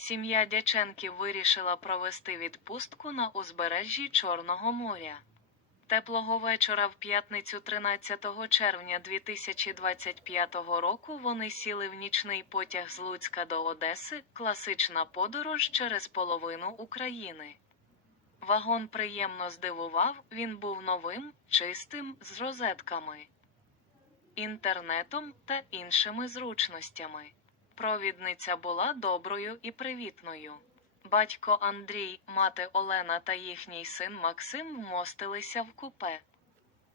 Сім'я Дяченків вирішила провести відпустку на узбережжі Чорного моря. Теплого вечора в п'ятницю 13 червня 2025 року вони сіли в нічний потяг з Луцька до Одеси, класична подорож через половину України. Вагон приємно здивував, він був новим, чистим, з розетками, інтернетом та іншими зручностями. Провідниця була доброю і привітною. Батько Андрій, мати Олена та їхній син Максим вмостилися в купе.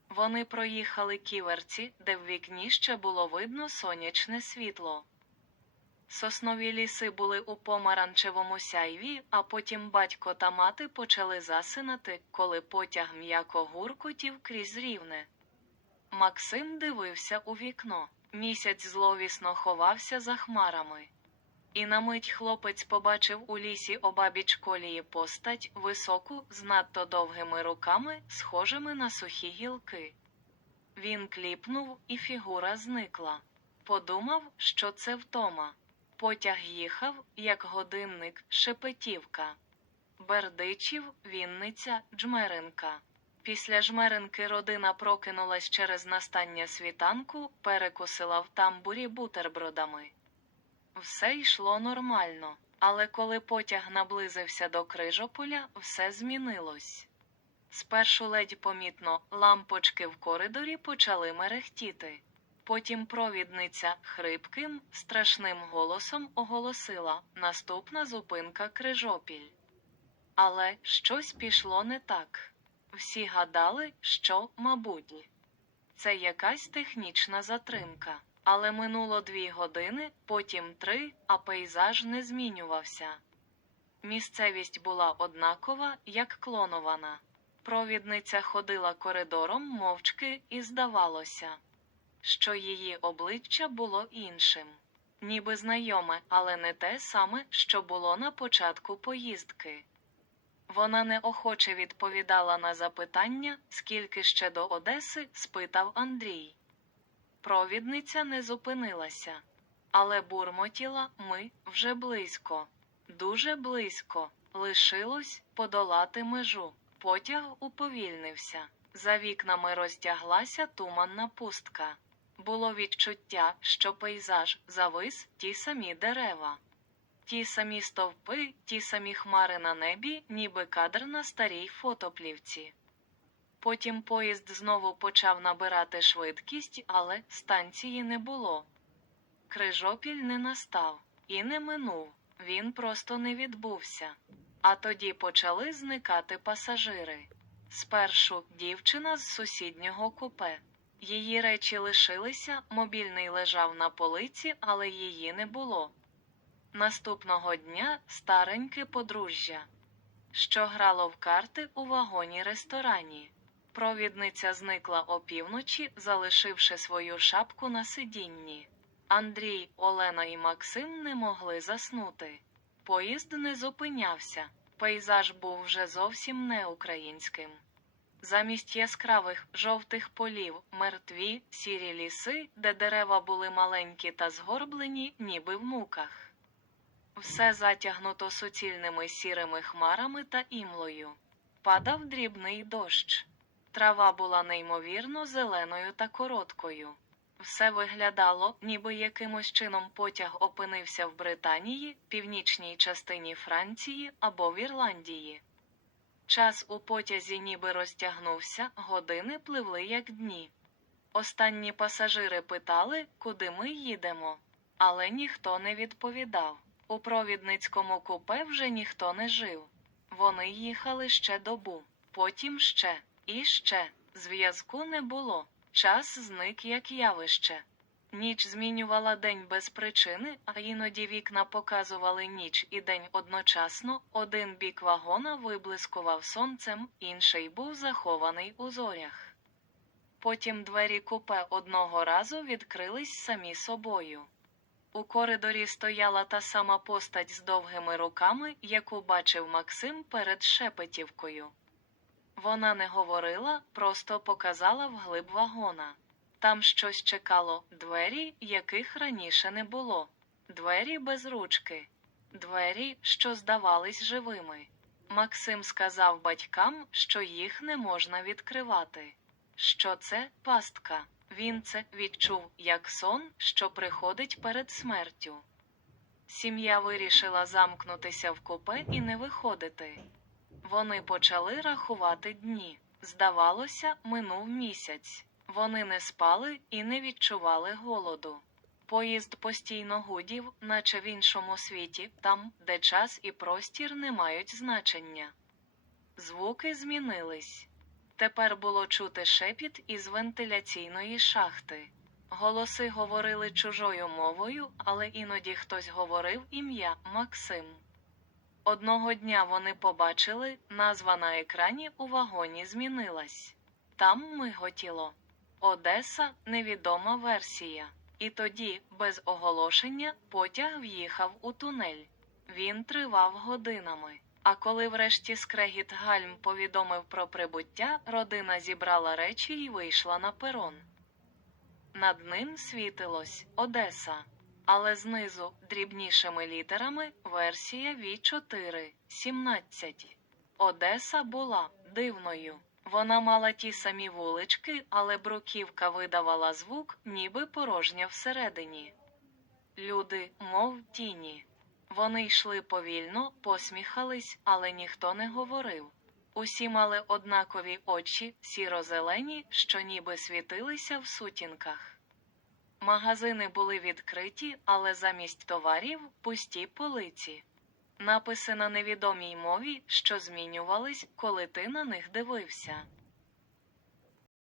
Вони проїхали ківерці, де в вікні ще було видно сонячне світло. Соснові ліси були у помаранчевому сяйві, а потім батько та мати почали засинати, коли потяг м'яко гуркотів крізь рівне. Максим дивився у вікно. Місяць зловісно ховався за хмарами. І на мить хлопець побачив у лісі обабіч колії постать високу, з надто довгими руками, схожими на сухі гілки. Він кліпнув, і фігура зникла. Подумав, що це втома. Потяг їхав, як годинник, шепетівка. Бердичів, Вінниця, Джмеринка. Після жмеринки родина прокинулась через настання світанку, перекусила в тамбурі бутербродами. Все йшло нормально, але коли потяг наблизився до Крижополя, все змінилось. Спершу ледь помітно лампочки в коридорі почали мерехтіти. Потім провідниця хрипким, страшним голосом оголосила наступна зупинка Крижопіль. Але щось пішло не так. Всі гадали, що, мабуть, це якась технічна затримка. Але минуло дві години, потім три, а пейзаж не змінювався. Місцевість була однакова, як клонована. Провідниця ходила коридором мовчки, і здавалося, що її обличчя було іншим, ніби знайоме, але не те саме, що було на початку поїздки. Вона неохоче відповідала на запитання, скільки ще до Одеси, спитав Андрій. Провідниця не зупинилася, але бурмотіла ми вже близько, дуже близько. Лишилось подолати межу. Потяг уповільнився. За вікнами розтяглася туманна пустка. Було відчуття, що пейзаж завис ті самі дерева. Ті самі стовпи, ті самі хмари на небі, ніби кадр на старій фотоплівці. Потім поїзд знову почав набирати швидкість, але станції не було. Крижопіль не настав і не минув, він просто не відбувся. А тоді почали зникати пасажири. Спершу дівчина з сусіднього купе. Її речі лишилися, мобільний лежав на полиці, але її не було. Наступного дня стареньке подружжя, що грало в карти у вагоні ресторані. Провідниця зникла опівночі, залишивши свою шапку на сидінні. Андрій, Олена і Максим не могли заснути. Поїзд не зупинявся. Пейзаж був вже зовсім не українським. Замість яскравих жовтих полів, мертві, сірі ліси, де дерева були маленькі та згорблені, ніби в муках. Все затягнуто суцільними сірими хмарами та імлою. Падав дрібний дощ. Трава була неймовірно зеленою та короткою. Все виглядало, ніби якимось чином потяг опинився в Британії, північній частині Франції або в Ірландії. Час у потязі ніби розтягнувся, години пливли як дні. Останні пасажири питали, куди ми їдемо, але ніхто не відповідав. У провідницькому купе вже ніхто не жив. Вони їхали ще добу, потім ще. І ще зв'язку не було. Час зник як явище. Ніч змінювала день без причини, а іноді вікна показували ніч і день одночасно. Один бік вагона виблискував сонцем, інший був захований у зорях. Потім двері купе одного разу відкрились самі собою. У коридорі стояла та сама постать з довгими руками, яку бачив Максим перед шепетівкою. Вона не говорила, просто показала вглиб вагона. Там щось чекало, двері, яких раніше не було. Двері без ручки. двері, що здавались живими. Максим сказав батькам, що їх не можна відкривати. Що це пастка. Він це відчув як сон, що приходить перед смертю. Сім'я вирішила замкнутися в купе і не виходити. Вони почали рахувати дні. Здавалося, минув місяць. Вони не спали і не відчували голоду. Поїзд постійно гудів, наче в іншому світі, там, де час і простір не мають значення. Звуки змінились. Тепер було чути шепіт із вентиляційної шахти. Голоси говорили чужою мовою, але іноді хтось говорив ім'я Максим. Одного дня вони побачили, назва на екрані у вагоні змінилась. Там миготіло. Одеса невідома версія. І тоді, без оголошення, потяг в'їхав у тунель. Він тривав годинами. А коли врешті скрегіт гальм повідомив про прибуття, родина зібрала речі і вийшла на перон. Над ним світилось Одеса, але знизу дрібнішими літерами версія В4 17. Одеса була дивною. Вона мала ті самі вулички, але бруківка видавала звук, ніби порожня всередині. Люди, мов тіні. Вони йшли повільно, посміхались, але ніхто не говорив. Усі мали однакові очі, сіро-зелені, що ніби світилися в сутінках. Магазини були відкриті, але замість товарів пусті полиці. Написи на невідомій мові, що змінювались, коли ти на них дивився.